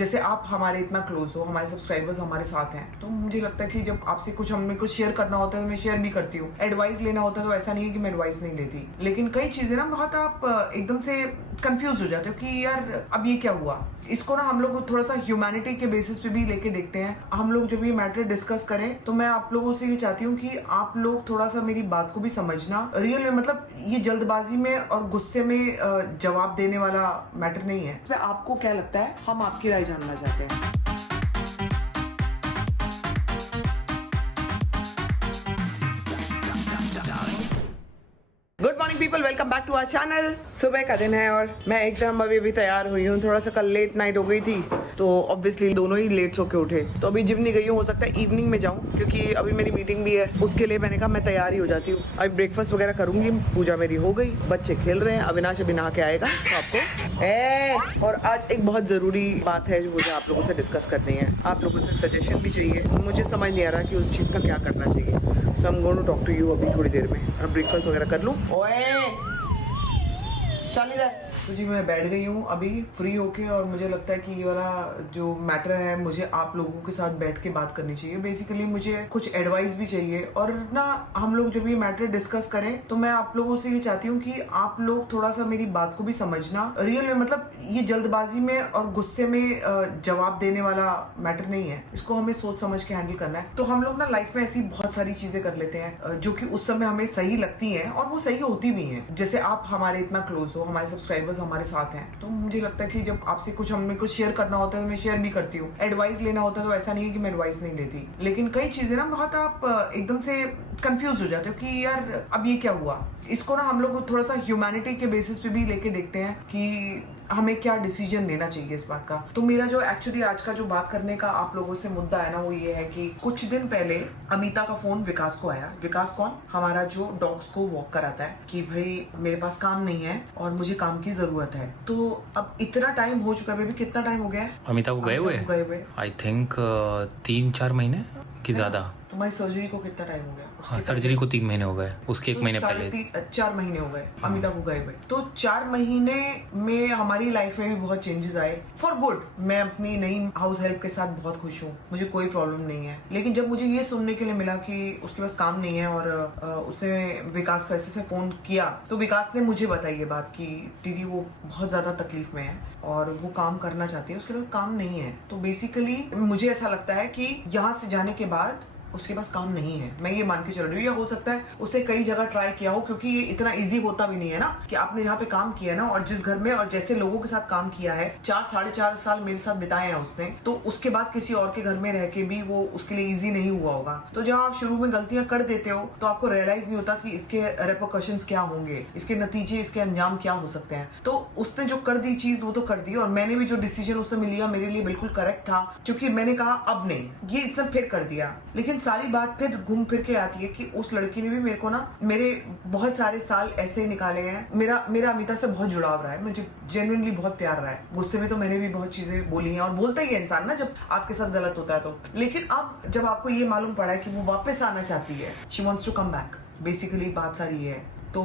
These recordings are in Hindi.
जैसे आप हमारे इतना क्लोज हो, हमारे सब्सक्राइबर्स हमारे साथ हैं, तो मुझे लगता है कि जब आपसे कुछ हमें कुछ शेयर करना होता है तो मैं शेयर भी करती हूँ। एडवाइस लेना होता है तो ऐसा नहीं है कि मैं एडवाइस नहीं लेती, लेकिन कई चीजें ना बहुत आप एकदम से कंफ्यूज हो जाते हो कि यार अब ये क्या हुआ। इसको ना हम लोग थोड़ा सा ह्यूमैनिटी के बेसिस पे भी लेके देखते हैं। हम लोग जब ये मैटर डिस्कस करें तो मैं आप लोगों से ये चाहती हूँ कि आप लोग थोड़ा सा मेरी बात को भी समझना। रियल में मतलब ये जल्दबाजी में और गुस्से में जवाब देने वाला मैटर नहीं है। तो आपको क्या लगता है, हम आपकी राय जानना चाहते हैं। Good morning people, welcome back to our channel. सुबह का दिन है और मैं एकदम अभी तैयार हुई हूँ। थोड़ा सा कल लेट नाइट हो गई थी तो ऑब्वियसली दोनों ही लेट सो के उठे, तो अभी जिम नहीं गई हूँ। हो सकता है इवनिंग में जाऊँ क्योंकि अभी मेरी मीटिंग भी है। उसके लिए मैंने कहा मैं तैयार ही हो जाती हूँ। अभी ब्रेकफास्ट वगैरह करूंगी, पूजा मेरी हो गई, बच्चे खेल रहे हैं। अविनाश अभी नहा के आएगा तो आपको और आज एक बहुत जरूरी बात है जो मुझे आप लोगों से डिस्कस करनी है। आप लोगों से सजेशन भी चाहिए। मुझे समझ नहीं आ रहा कि उस चीज़ का क्या करना चाहिए। So I am going to talk to you अभी थोड़ी देर में। और ब्रेकफास्ट वगैरह कर लूँ। ओए चल इधर। तो जी मैं बैठ गई हूँ अभी फ्री होके, और मुझे लगता है कि ये वाला जो मैटर है मुझे आप लोगों के साथ बैठ के बात करनी चाहिए। बेसिकली मुझे कुछ एडवाइस भी चाहिए, और ना हम लोग जब ये मैटर डिस्कस करें तो मैं आप लोगों से ये चाहती हूँ कि आप लोग थोड़ा सा मेरी बात को भी समझना। रियल में मतलब ये जल्दबाजी में और गुस्से में जवाब देने वाला मैटर नहीं है। इसको हमें सोच समझ के हैंडल करना है। तो हम लोग ना लाइफ में ऐसी बहुत सारी चीजें कर लेते हैं जो कि उस समय हमें सही लगती हैं और वो सही होती भी हैं। जैसे आप हमारे इतना क्लोज हो, हमारे सब्सक्राइबर्स हमारे साथ हैं, तो मुझे लगता है कि जब आपसे कुछ हमें कुछ शेयर करना होता है तो मैं शेयर भी करती हूँ। एडवाइस लेना होता है तो ऐसा नहीं है कि मैं एडवाइस नहीं लेती, लेकिन कई चीजें ना बहुत आप एकदम से कंफ्यूज हो जाते हो कि यार अब ये क्या हुआ। इसको ना हम लोग थोड़ा सा ह्यूमैनिटी के बेसिस पे भी लेके देखते हैं कि हमें क्या डिसीजन लेना चाहिए इस बात का। तो मेरा जो एक्चुअली आज का जो बात करने का आप लोगों से मुद्दा है ना, वो ये है कि कुछ दिन पहले अमिता का फोन विकास को आया। विकास कौन? हमारा जो डॉग्स को वॉक कराता है, कि भाई मेरे पास काम नहीं है और मुझे काम की जरूरत है। तो अब इतना टाइम हो चुका है। बेबी कितना टाइम हो गया है अमिता को गए हुए? आई थिंक 3-4 महीने की ज्यादा। तुम्हारी सर्जरी को कितना टाइम हो गया? हाँ, सर्जरी को 3 महीने हो गए, उसके 1 महीने पहले 4 महीने हो गए अमिता को गए हुए। तो 4 महीने में हमारी लाइफ में भी बहुत चेंजेस आए फॉर गुड। मैं अपनी नई हाउस हेल्प के साथ बहुत खुश हूँ, मुझे कोई प्रॉब्लम नहीं है। लेकिन जब मुझे ये सुनने के लिए मिला कि उसके पास काम नहीं है और उसने विकास को ऐसे से फोन किया, तो विकास ने मुझे बताई ये बात कि दीदी वो बहुत ज्यादा तकलीफ में है और वो काम करना चाहती है, उसके पास काम नहीं है। तो बेसिकली मुझे ऐसा लगता है कि यहाँ से जाने के बाद उसके पास काम नहीं है। मैं ये मान के चल रही हूँ, या हो सकता है उसने कई जगह ट्राई किया हो, क्योंकि ये इतना इजी होता भी नहीं है ना कि आपने जहाँ पे काम किया ना और जिस घर में और जैसे लोगों के साथ काम किया है, 4-4.5 साल मेरे साथ बिताए हैं उसने, तो उसके बाद किसी और के घर में रह के भी वो उसके लिए इजी नहीं हुआ होगा। तो जब आप शुरू में गलतियां कर देते हो तो आपको रियलाइज नहीं होता कि इसके रेपोकशंस क्या होंगे, इसके नतीजे, इसके अंजाम क्या हो सकते हैं। तो उसने जो कर दी चीज वो तो कर दी, और मैंने भी जो डिसीजन उससे लिया मेरे लिए बिल्कुल करेक्ट था, क्योंकि मैंने कहा अब नहीं, ये इसने फिर कर दिया। लेकिन सारी बात फिर घूम फिर के आती है कि उस लड़की ने भी मेरे को ना, मेरे बहुत सारे साल ऐसे निकाले हैं। मेरा अमिता से बहुत जुड़ाव रहा है, मुझे जेन्युइनली बहुत प्यार रहा है। गुस्से में तो मैंने भी बहुत चीजें बोली हैं, और बोलता ही है इंसान ना जब आपके साथ गलत होता है तो। लेकिन अब जब आपको ये मालूम पड़ा है कि वो वापस आना चाहती है, she wants to come back, basically बात सारी है। तो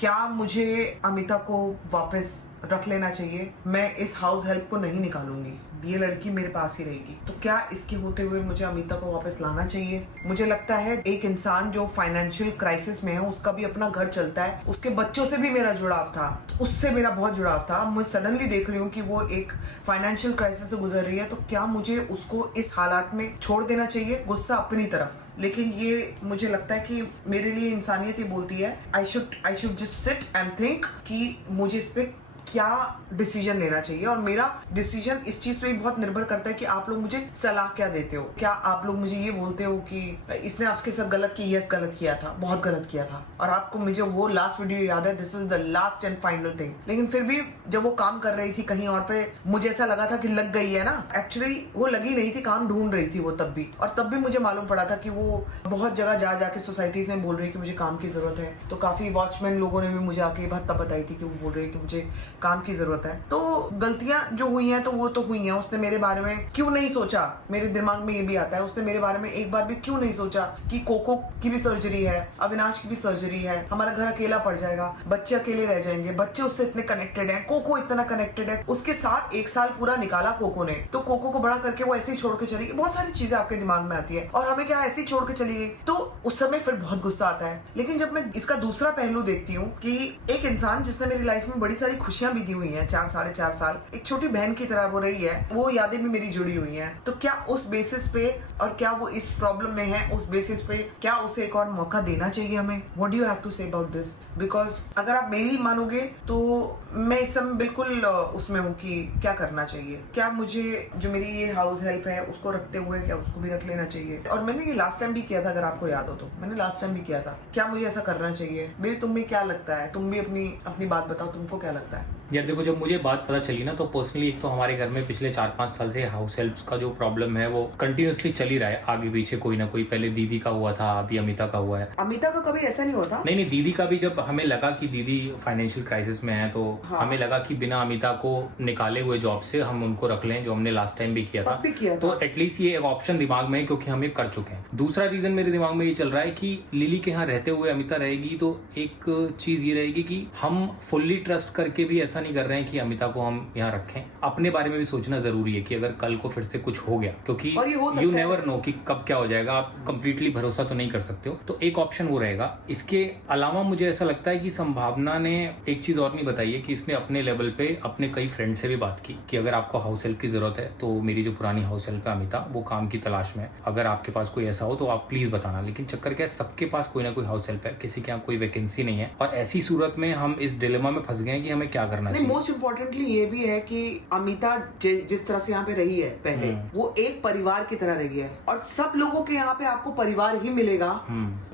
क्या मुझे अमिता को वापस रख लेना चाहिए? मैं इस हाउस हेल्प को नहीं निकालूंगी, ये लड़की मेरे पास ही रहेगी। तो क्या इसके होते हुए मुझे अमिता को वापस लाना चाहिए? मुझे लगता है एक इंसान जो फाइनेंशियल क्राइसिस में है, उसका भी अपना घर चलता है, उसके बच्चों से भी मेरा जुड़ाव था, उससे मेरा बहुत जुड़ाव था। मैं सडनली देख रही हूँ कि वो एक फाइनेंशियल क्राइसिस से गुजर रही है, तो क्या मुझे उसको इस हालात में छोड़ देना चाहिए? गुस्सा अपनी तरफ, लेकिन ये मुझे लगता है कि मेरे लिए इंसानियत ये बोलती है I should just sit and think कि मुझे इस पे क्या डिसीजन लेना चाहिए। और मेरा डिसीजन इस चीज पे भी बहुत निर्भर करता है कि आप लोग मुझे सलाह क्या देते हो। क्या आप लोग मुझे ये बोलते हो कि इसने आपके साथ गलत किया? यस, गलत किया था, बहुत गलत किया था, और आपको मुझे वो लास्ट वीडियो याद है, this is the last and final thing. लेकिन फिर भी जब वो काम कर रही थी कहीं और पे, मुझे ऐसा लगा था कि लग गई है ना। एक्चुअली वो लगी नहीं थी, काम ढूंढ रही थी वो तब भी, और तब भी मुझे मालूम पड़ा था कि वो बहुत जगह जा जाके सोसाइटीज में बोल रही है कि मुझे काम की जरूरत है। तो काफी वॉचमैन लोगों ने भी मुझे आके ये बात तब बताई थी कि वो बोल रही है कि मुझे काम की जरूरत है। तो गलतियां जो हुई हैं तो वो तो हुई हैं। उसने मेरे बारे में क्यों नहीं सोचा, मेरे दिमाग में ये भी आता है, उसने मेरे बारे में एक बार भी क्यों नहीं सोचा कि कोको की भी सर्जरी है, अविनाश की भी सर्जरी है, हमारा घर अकेला पड़ जाएगा, बच्चे अकेले रह जाएंगे, बच्चे उससे इतने कनेक्टेड है, कोको इतना कनेक्टेड है, उसके साथ 1 साल पूरा निकाला कोको ने, तो कोको को बड़ा करके वो ऐसे ही छोड़ के चली गई। बहुत सारी चीजें आपके दिमाग में आती है और हमें क्या ऐसे ही छोड़ के चली गई, तो उस समय फिर बहुत गुस्सा आता है। लेकिन जब मैं इसका दूसरा पहलू देखती हूँ कि एक इंसान जिसने मेरी लाइफ में बड़ी सारी खुशियां भी दी हुई हैं, 4 साढ़े 4 साल एक छोटी बहन की तरह वो रही है, वो यादें भी मेरी जुड़ी हुई हैं, तो क्या उस बेसिस पे और क्या वो इस प्रॉब्लम में है, उस बेसिस पे क्या उसे एक और मौका देना चाहिए हमें? What do you have to say about this? Because अगर आप मेरी ही मानोगे तो मैं इस समय बिल्कुल उसमें हूँ कि क्या करना चाहिए, क्या मुझे जो मेरी ये हाउस हेल्प है उसको रखते हुए क्या उसको भी रख लेना चाहिए। और मैंने ये लास्ट टाइम भी किया था, अगर आपको याद हो तो मैंने लास्ट टाइम भी किया था। क्या मुझे ऐसा करना चाहिए? बेबी तुम्हें क्या लगता है? तुम भी अपनी बात बताओ, तुमको क्या लगता है? यार देखो, जब मुझे बात पता चली ना तो पर्सनली एक तो हमारे घर में पिछले 4-5 साल से हाउस हेल्प्स का जो प्रॉब्लम है वो कंटिन्यूअसली चल ही रहा है, आगे पीछे कोई ना कोई। पहले दीदी का हुआ था, अभी अमिता का हुआ है। अमिता का कभी ऐसा नहीं हुआ था? नहीं, दीदी का भी जब हमें लगा कि दीदी फाइनेंशियल क्राइसिस में है तो हाँ। हमें लगा कि बिना अमिता को निकाले हुए जॉब से हम उनको रख लें, जो हमने लास्ट टाइम भी किया था। तो एटलीस्ट ये एक ऑप्शन दिमाग में है क्योंकि हम ये कर चुके हैं। दूसरा रीजन मेरे दिमाग में ये चल रहा है कि लिली के यहाँ रहते हुए अमिता रहेगी तो एक चीज ये रहेगी कि हम फुल्ली ट्रस्ट करके भी ऐसा नहीं कर रहे हैं कि अमिता को हम यहाँ रखें। अपने बारे में भी सोचना जरूरी है कि अगर कल को फिर से कुछ हो गया, क्योंकि यू नेवर नो कि कब क्या हो जाएगा, आप कंप्लीटली भरोसा तो नहीं कर सकते हो। तो एक ऑप्शन वो रहेगा। इसके अलावा मुझे ऐसा लगता है कि संभावना ने एक चीज और नहीं बताई है कि इसने अपने लेवल पे अपने कई फ्रेंड से भी बात की कि अगर आपको हाउस हेल्प की जरूरत है तो मेरी जो पुरानी हाउस हेल्प है अमिता, वो काम की तलाश में, अगर आपके पास कोई ऐसा हो तो आप प्लीज बताना। लेकिन चक्कर क्या है, सबके पास कोई ना कोई हाउस हेल्प है, किसी के यहाँ कोई वैकेंसी नहीं है, और ऐसी सूरत में हम इस डिलेमा में फंस गए हैं कि हमें क्या करना चाहिए। मोस्ट इम्पोर्टेंटली ये भी है कि अमिता जिस तरह से यहाँ पे रही है पहले, वो एक परिवार की तरह रही है, और सब लोगों के यहाँ पे आपको परिवार ही मिलेगा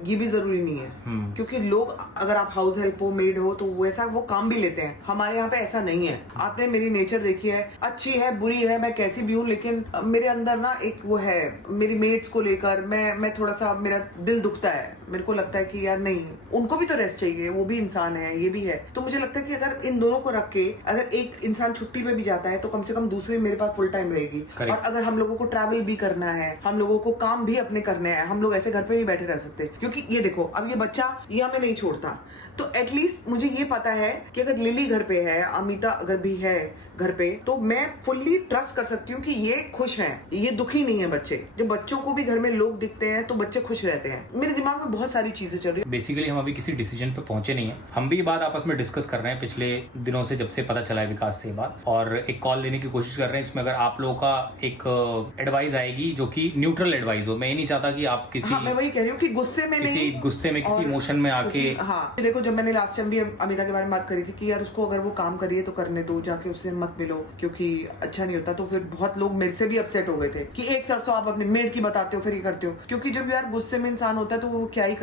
ये भी जरूरी नहीं है। क्योंकि लोग, अगर आप हाउस हेल्प हो, मेड हो, तो वैसा वो काम भी लेते हैं। हमारे यहाँ पे ऐसा नहीं है। आपने मेरी नेचर देखी है, अच्छी है बुरी है, मैं कैसी भी हूँ, लेकिन मेरे अंदर ना एक वो है, मेरी मेट्स को लेकर मैं थोड़ा सा, मेरा दिल दुखता है। मेरे को लगता है कि यार नहीं, उनको भी तो रेस्ट चाहिए, वो भी इंसान है, ये भी है। तो मुझे लगता है कि अगर इन दोनों को रख के अगर एक इंसान छुट्टी पे भी जाता है तो कम से कम दूसरी मेरे पास फुल टाइम रहेगी। और अगर हम लोगों को ट्रैवल भी करना है, हम लोगों को काम भी अपने करने हैं, हम लोग ऐसे घर पे नहीं बैठे रह सकते। क्योंकि ये देखो, अब ये बच्चा ये हमें नहीं छोड़ता, तो एटलीस्ट मुझे ये पता है कि अगर लिली घर पे है, अमिता अगर भी है घर पे, तो मैं फुल्ली ट्रस्ट कर सकती हूँ कि ये खुश हैं, ये दुखी नहीं है। बच्चे, जब बच्चों को भी घर में लोग दिखते हैं तो बच्चे खुश रहते हैं। मेरे दिमाग में बहुत सारी चीजें चल रही है। बेसिकली हम अभी किसी डिसीजन पे पहुंचे नहीं है। हम भी ये बात आपस में डिस्कस कर रहे हैं पिछले दिनों से, जब से पता चला है विकास से बात, और एक कॉल लेने की कोशिश कर रहे हैं। इसमें अगर आप लोगों का एक एडवाइस आएगी जो कि न्यूट्रल एडवाइस हो। मैं ये नहीं चाहता कि आप किसी, मैं वही कह रही हूँ कि गुस्से में नहीं, किसी इमोशन में आके। हाँ देखो, जब मैंने लास्ट टाइम भी अमिता के बारे में बात करी थी कि यार उसको अगर वो काम करिए तो करने दो, जाके उससे मत मिलो, क्योंकि अच्छा नहीं होता। तो फिर बहुत लोग मेरे से भी अपसेट हो गए थे कि एक तरफ तो आप अपने मेड की बताते हो फिर ये करते हो। क्योंकि जब यार गुस्से में इंसान होता है तो वो क्या ही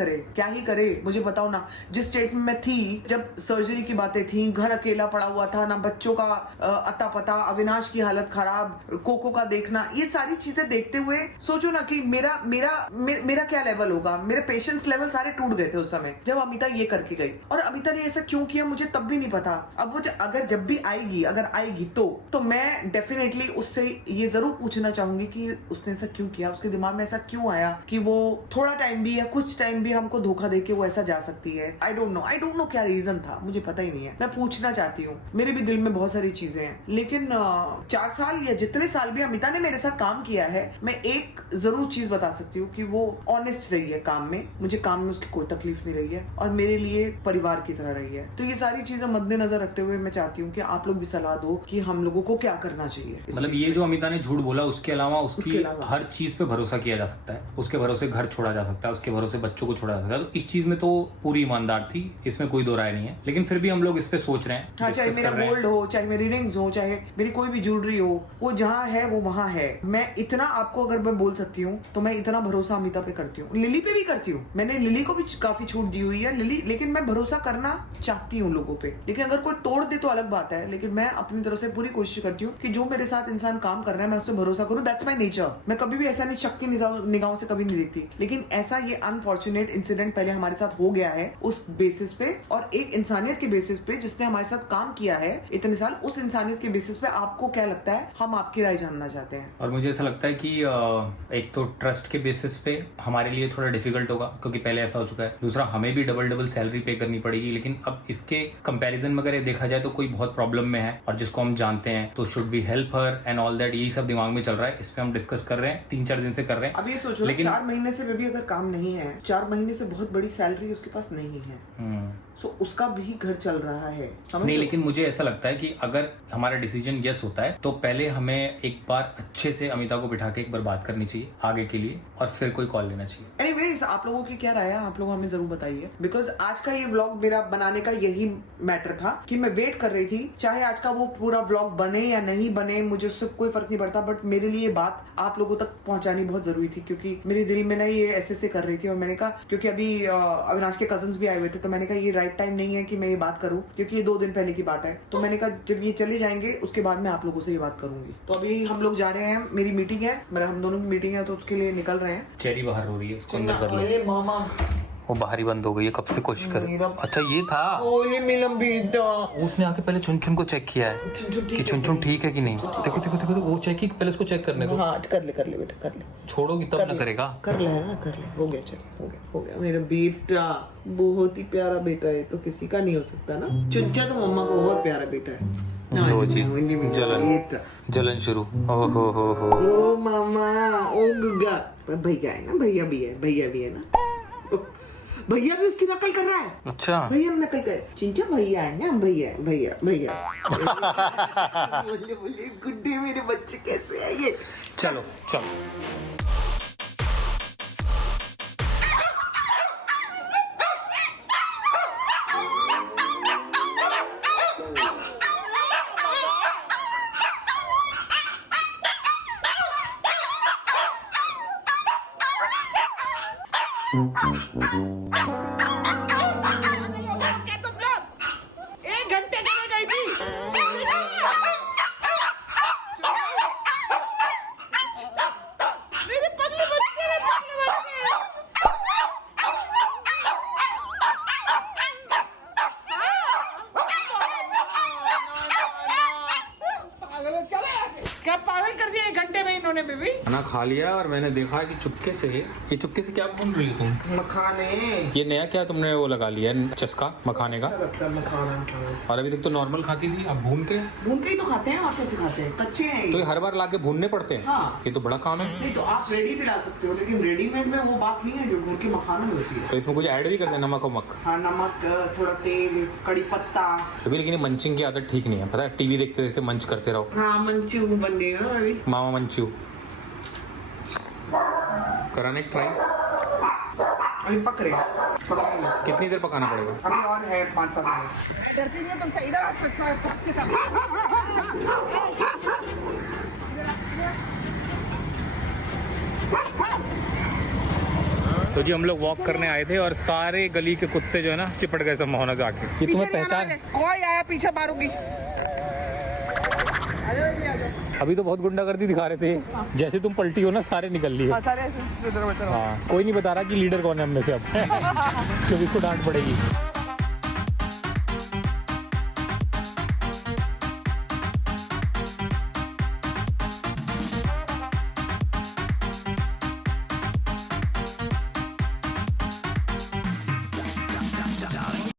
करे, मुझे बताओ ना। जिस स्टेट में मैं थी, जब सर्जरी की बातें थी, घर अकेला पड़ा हुआ था, ना बच्चों का अता पता, अविनाश की हालत खराब, कोको का देखना, ये सारी चीजें देखते हुए सोचो ना कि मेरा क्या लेवल होगा। मेरे पेशेंस लेवल सारे टूट गए थे उस समय जब अमिता ये करके गई। और अमिता ने ऐसा क्यों किया मुझे तब भी नहीं पता। अब वो अगर जब भी आएगी, अगर आएगी तो मैं डेफिनेटली उससे ये जरूर पूछना चाहूंगी कि उसने ऐसा क्यों किया, उसके दिमाग में ऐसा क्यों आया कि वो थोड़ा टाइम भी या कुछ टाइम भी हमको धोखा देके वो ऐसा जा सकती है। आई डोंट नो क्या रीजन था, मुझे पता ही नहीं है। मैं पूछना चाहती हूँ, मेरे भी दिल में बहुत सारी चीजें हैं। लेकिन 4 साल या जितने साल भी अमिता ने मेरे साथ काम किया है, मैं एक जरूर चीज बता सकती हूँ कि वो ऑनेस्ट रही है काम में। मुझे काम में उसकी कोई तकलीफ नहीं रही है और मेरे लिए परिवार की तरह रही है। तो ये सारी चीजें मद्देनजर रखते हुए मैं चाहती हूँ कि आप लोग भी सलाह दो कि हम लोगों को क्या करना चाहिए। मतलब ये जो अमिता ने झूठ बोला, उसके अलावा उसकी हर चीज पे भरोसा किया जा सकता है। उसके भरोसे घर छोड़ा जा सकता है, उसके भरोसे बच्चों को छोड़ा जा सकता है। तो इस चीज में तो पूरी ईमानदार थी, इसमें कोई दो राय नहीं है। लेकिन फिर भी हम लोग इस पे सोच रहे हैं। हाँ, चाहे मेरा गोल्ड हो, चाहे मेरी रिंग्स हो, चाहे मेरी कोई भी ज्वेलरी हो, वो जहाँ है वो वहाँ है। मैं इतना आपको अगर मैं बोल सकती हूँ तो मैं इतना भरोसा अमिता पे करती हूँ, लिली पे भी करती हूँ। मैंने लिली को भी काफी छूट दी हुई है, लेकिन मैं भरोसा करना चाहती हूँ लोगों पे। लेकिन अगर कोई तोड़ दे तो अलग बात है, लेकिन मैं अपनी तरफ तरफ से पूरी कोशिश करती हूँ कि जो मेरे साथ इंसान काम कर रहा है मैं उस पर भरोसा करूँ। That's my nature. मैं कभी भी ऐसा नहीं, शक की निगाहों से कभी नहीं देखती। लेकिन ऐसा ये अनफॉर्चुनेट इंसिडेंट पहले हमारे साथ हो गया है उस बेसिस पे, और एक इंसानियत के बेसिस पे जिसने हमारे साथ काम किया है इतने साल, उस इंसानियत के बेसिस पे आपको क्या लगता है, हम आपकी राय जानना चाहते हैं। और मुझे ऐसा लगता है कि एक तो ट्रस्ट के बेसिस पे हमारे लिए थोड़ा डिफिकल्ट होगा क्योंकि पहले ऐसा हो चुका है। दूसरा, हमें भी डबल सैलरी पे करनी पड़ेगी। लेकिन अब इसके कंपैरिजन में अगर देखा जाए तो कोई बहुत प्रॉब्लम में है और जिसको हम जानते हैं तो should be help her and all that, यही सब दिमाग में चल रहा है। इस पे हम डिस्कस कर रहे हैं, 3-4 दिन से कर रहे हैं। अब ये सोचो, लेकिन 4 महीने से भी अगर काम नहीं है, 4 महीने से बहुत बड़ी सैलरी उसके पास नहीं है, सो उसका भी घर चल रहा है, समझ नहीं। लेकिन मुझे ऐसा लगता है कि अगर हमारा डिसीजन यस होता है तो पहले हमें एक बार अच्छे से अमिता को बिठा के एक बार बात करनी चाहिए आगे के लिए, और फिर कोई कॉल लेना चाहिए। एनीवेज, आप लोगों की क्या राय है, आप लोग हमें जरूर बताइए। बिकॉज आज का ये व्लॉग मेरा बनाने का यही मैटर था कि मैं वेट कर रही थी, चाहे आज का वो पूरा व्लॉग बने या नहीं बने, मुझे उससे कोई फर्क नहीं पड़ता, बट मेरे लिए बात आप लोगों तक पहुंचानी बहुत जरूरी थी। क्योंकि मेरे दिल में ना ये ऐसे कर रही थी, और मैंने कहा, क्योंकि अभी अविनाश के कजन्स भी आए हुए थे, तो मैंने कहा ये राइट टाइम नहीं है कि मैं ये बात करूं, क्योंकि ये 2 दिन पहले की बात है। तो मैंने कहा जब ये चले जाएंगे उसके बाद मैं आप लोगों से ये बात करूंगी। तो अभी हम लोग जा रहे हैं, मेरी मीटिंग है, मतलब हम दोनों की मीटिंग है, तो उसके लिए निकल रहे हैं। चेरी बाहर हो रही है, उसको अंदर कर लो। अरे मामा, वो बाहर ही बंद हो गई है, कब से कोशिश कर। अच्छा ये था, ओ ये मिलम बेटा, उसने आके पहले चुन को चेक किया है कि चुन ठीक है कि नहीं। देखो देखो देखो, वो चेक की, पहले उसको चेक करने दो। हाँ कर ले बेटा, कर ले, छोड़ोगी तब ना करेगा। कर ले, हो गया, चल हो गया मेरा बेटा, बहुत ही प्यारा बेटा है, तो किसी का नहीं हो सकता ना। चुनचा तो मम्मा को और प्यारा बेटा है। लो जी, जलन शुरू। ओ मामा, ओ गुग्गा, भैया है ना, भैया भी है ना, भैया भी उसकी नकल कर रहा है। अच्छा, भैया नकल कर, चिंचा भैया है ना, भैया बोले गुड्डे मेरे बच्चे कैसे है ये। चलो क्या तुम लोग 1 घंटे के लिए गई थी? मेरे पगले बच्चे। पागल, चले यहाँ से। क्या पागल कर दिया 1 घंटे में इन्होंने बेबी। खाना खा लिया और मैंने देखा कि चुपके से क्या भून रही हो तुम? मखाने। ये नया क्या तुमने वो लगा लिया चस्का मखाने का? मखाना। और अभी तक तो नॉर्मल खाती थी, अब भून के ही तो खाते हैं, आप कैसे खाते हैं? कच्चे हैं तो ये हर बार लाके भूनने पड़ते हैं। हाँ। ये तो बड़ा काम है। नहीं तो आप रेडी भी ला सकते हो, लेकिन रेडीमेड में वो बात नहीं है जो घर के मखानों में होती है। तो इसमें कुछ ऐड भी कर देना, नमक वमक। हाँ, नमक, थोड़ा तेल, कड़ी पत्ता। अभी लेकिन मंचिंग की आदत ठीक नहीं है, पता है? टीवी देखते देखते मंच करते रहो। हाँ, मंचू बन गए ना अभी। मामा मंचू कराने ट्राई। अभी पक रहे, कितनी देर पकाना पड़ेगा? अभी और है 5-7 मिनट। मैं डरती नहीं हूँ तुमसे, इधर तो जी हम लोग वॉक करने आए थे और सारे गली के कुत्ते जो है ना चिपट गए सब मोहना जाके। ये तुम्हें पहचान? कोई आया पीछे मारूंगी। अभी तो बहुत गुंडागर्दी दिखा रहे थे, जैसे तुम पलटी हो ना सारे निकल लिए। सारे ऐसे। हाँ, कोई नहीं बता रहा कि लीडर कौन है हम में से अब क्योंकि इसको डांट पड़ेगी।